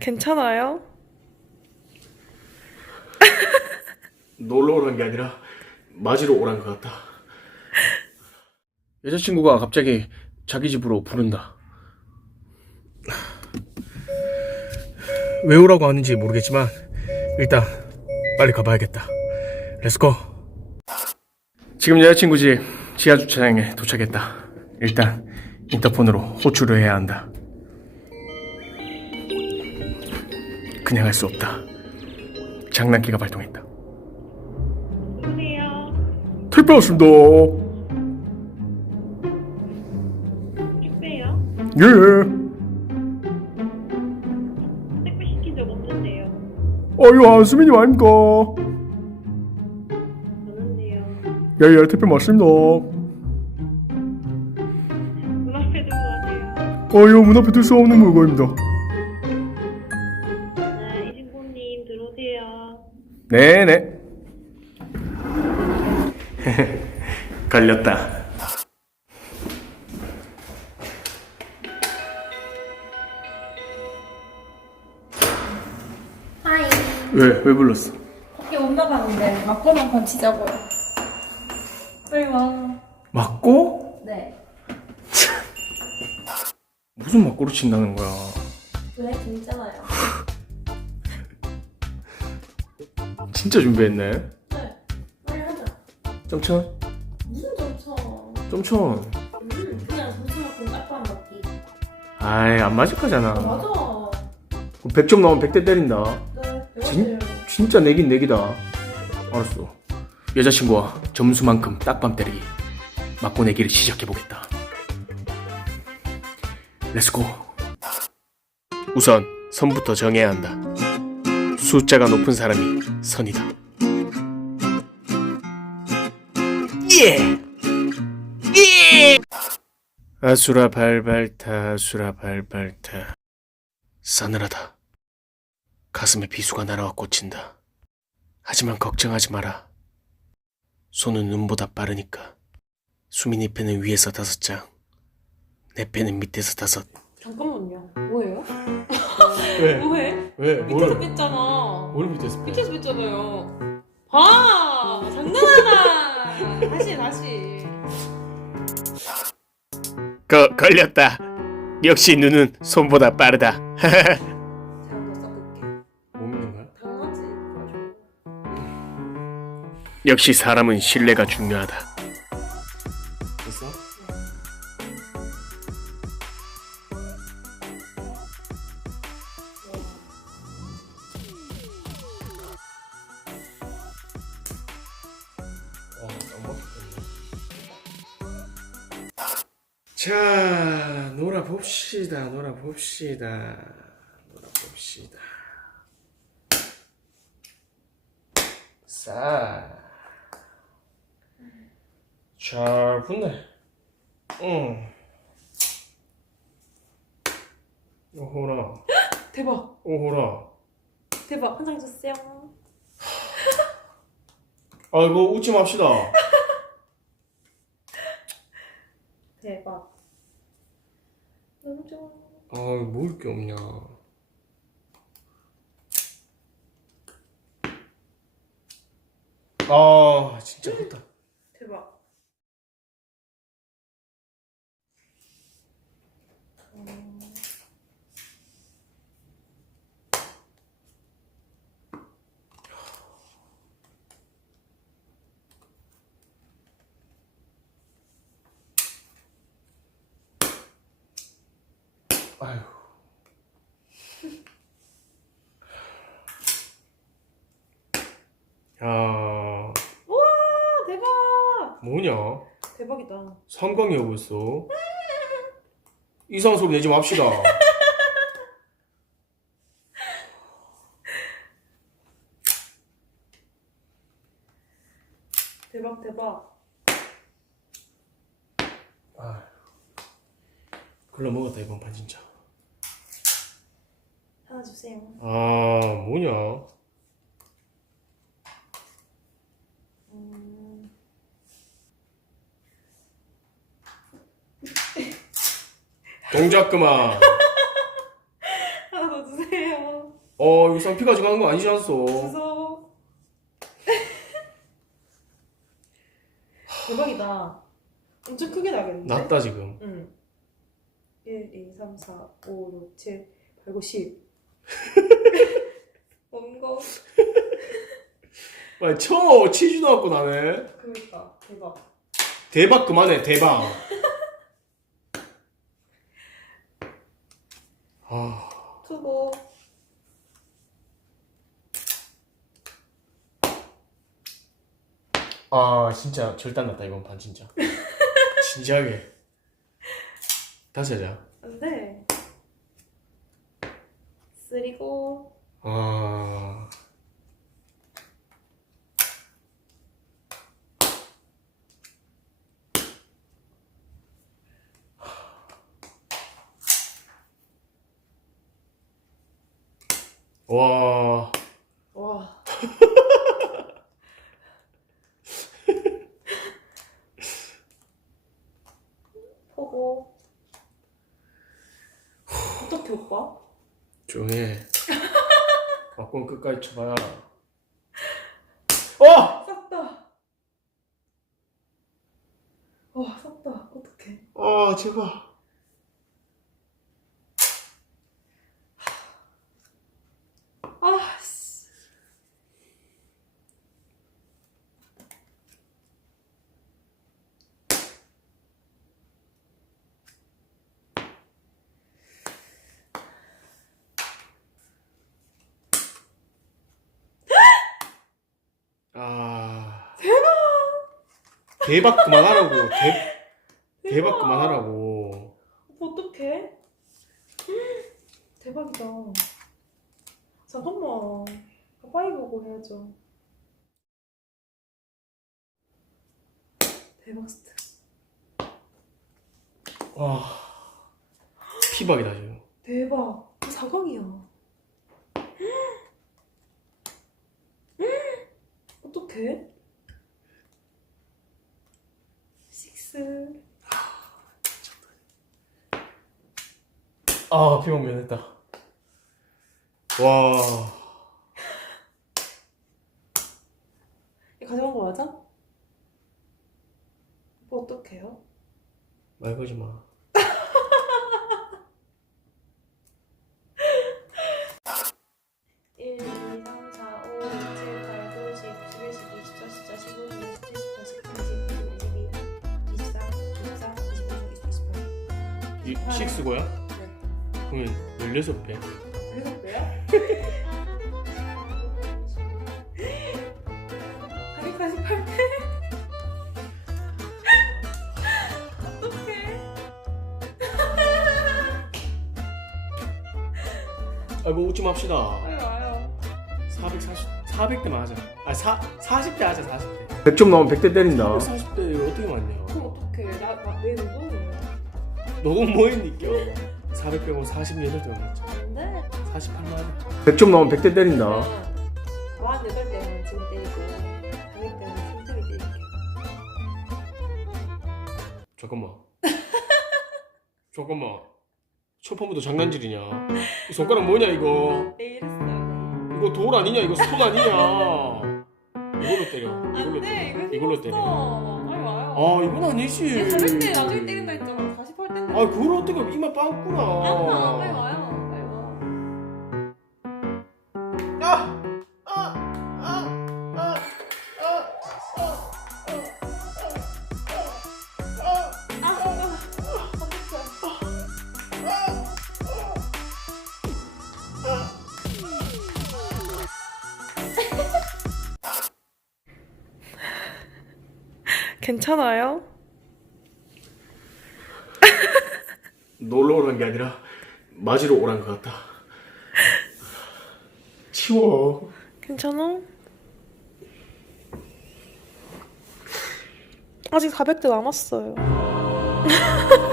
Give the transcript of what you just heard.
괜찮아요? 놀러 오란 게 아니라 맞으러 오란 것 같다. 여자친구가 갑자기 자기 집으로 부른다. 왜 오라고 하는지 모르겠지만 일단 빨리 가봐야겠다. 렛츠고. 지금 여자친구 집 지하 주차장에 도착했다. 일단 인터폰으로 호출을 해야 한다. 그냥 할 수 없다. 장난기가 발동했다. 여보세요? 택배 왔습니다. 택배요? 예. 택배 시킨 적 없는데요. 아유, 한수민님 아닙니까? 없는데요. 예, 예, 택배 맞습니다. 문 앞에 두고 가세요. 아유, 문 앞에 둘 수 없는 물건입니다. 네네. 걸렸다. 하이. 왜, 왜 불렀어? 밖에 못 나가는데 막걸리 한판 치자고요. 빨리 와. 맞고? 네. 무슨 맞고로 친다는 거야? 왜 재밌잖아요. 진짜 준비했네. 네. 빨리 하자. 점천? 무슨 점쳐? 점천. 음, 그냥 짝방 먹기. 아이, 안 맞을 거잖아. 맞아. 100점 나오면 100대 때린다. 네. 진, 배워줘요. 진짜 내긴 내기다. 알았어. 여자친구와 점수만큼 딱밤 때리기. 맞고 내기를 시작해보겠다. 렛츠고. 우선 선부터 정해야 한다. 숫자가 높은 사람이 선이다. 예! 예! 아수라 발발타 아수라 발발타 싸늘하다. 가슴에 비수가 날아와 꽂힌다. 하지만 걱정하지 마라. 손은 눈보다 빠르니까. 수민이 패는 위에서 다섯 장, 내 패는 밑에서 다섯. 잠깐만요. 뭐예요? 왜? 뭐해? 왜? 밑에서 뺐잖아. 뭘 밑에서 빼? 밑에서 뺐잖아요. 아, 장난하나. 다시 다시. 거, 걸렸다. 역시 눈은 손보다 빠르다. 믿는 거야? 역시 사람은 신뢰가 중요하다. 자, 놀아봅시다, 놀아봅시다, 놀아봅시다. 자. 잘 붙네. 응. 오호라, 대박. 오호라. 대박. 한 장 주세요. 아이고 웃지 맙시다. 대박. 너무 좋아. 아, 먹을 게 없냐. 아, 진짜 좋다. 대박. 아유. 야, 우와, 대박. 뭐냐? 대박이다. 삼광이 하고 있어. 이상 소리 내지 맙시다. 대박 대박. 아, 글러 먹었다 이번 판 진짜. 주세요. 아, 뭐냐? 음, 동작 그만. 하나 더 주세요. 어 이거 쌍피 가져가는 거 아니지 않소? 주소. 대박이다. 엄청 크게 나겠는데? 낫다 지금. 응. 1, 2, 3, 4, 5, 6, 7, 8, 9, 10. 뭔가. 빨리 쳐 치지도 않고 나네. 그러니까 대박. 대박 그만해 대박. 아 투보. 아 진짜 절단 났다 이번 판 진짜 진지하게 다시 하자 안 돼. 쓰리고. 아 와, 와. 포고. 어떻게 오빠? 조용해. 막공 끝까지 쳐봐야. 어! 싹다. 와, 싹다. 어떡해. 아, 제발. 아, 씨. 아. 대박! 대박 그만하라고. 대, 대박 그만하라고. 어떡해? 대박이다. 잠깐만. 가까이 보고 해야죠. 대박 스트. 와. 피박이다, 지금. 대박. 4강이야. 어떡해? 식스. 아, 피박 면했다. 와. 이 가져간 거 맞아? 오빠 어떡해요? 말 걸지 마. 일, 이, 삼, 사, 오, 육, 칠, 팔, 구, 십, 십일, 십이, 십사, 십사, 십오, 십육, 십칠, 십팔, 십구, 이십, 이십일, 이십이, 이십삼, 이십사, 이십오, 이십팔, 이십육, 이, 식스고야? 네. 그러면 16배. 그래서 왜요? 448대 어떡해 아이고, 웃지 맙시다. 빨리 와요 440, 400대만 하자. 아, 사, 40대 하자, 40대. 100점 나오면 100대 때린다. 440대 이거 어떻게 맞냐? 그럼 어떡해 나내 누구는 너건 뭐 했니까? 400병으로 48대만 맞자. 안돼 48만 하자. 100점 나오면 100대 때린다. 48대는 지금 때리고 400대는 틈틈이 때릴게 잠깐만. 잠깐만. 첫 판부터 장난질이냐? 이 손가락 뭐냐 이거? 내 이랬어 이거 돌 아니냐? 이거 스톤 아니냐? 이걸로 때려. 이걸로 안 돼 때려. 이거 이걸로 때려. 힘들어 빨리 와요 아 이건 아니지. 얘 400대 나중에 때린다 했잖아 48대인데 아 그걸 어떻게 이마 빵꾸나. 아, 빨리 와요. 빨리 와. 아! 아! 아! 아! 아, 괜찮아요? 놀러 오란 게 아니라 맞으러 오란 것 같다. 치워. 괜찮아? 아직 400대 남았어요.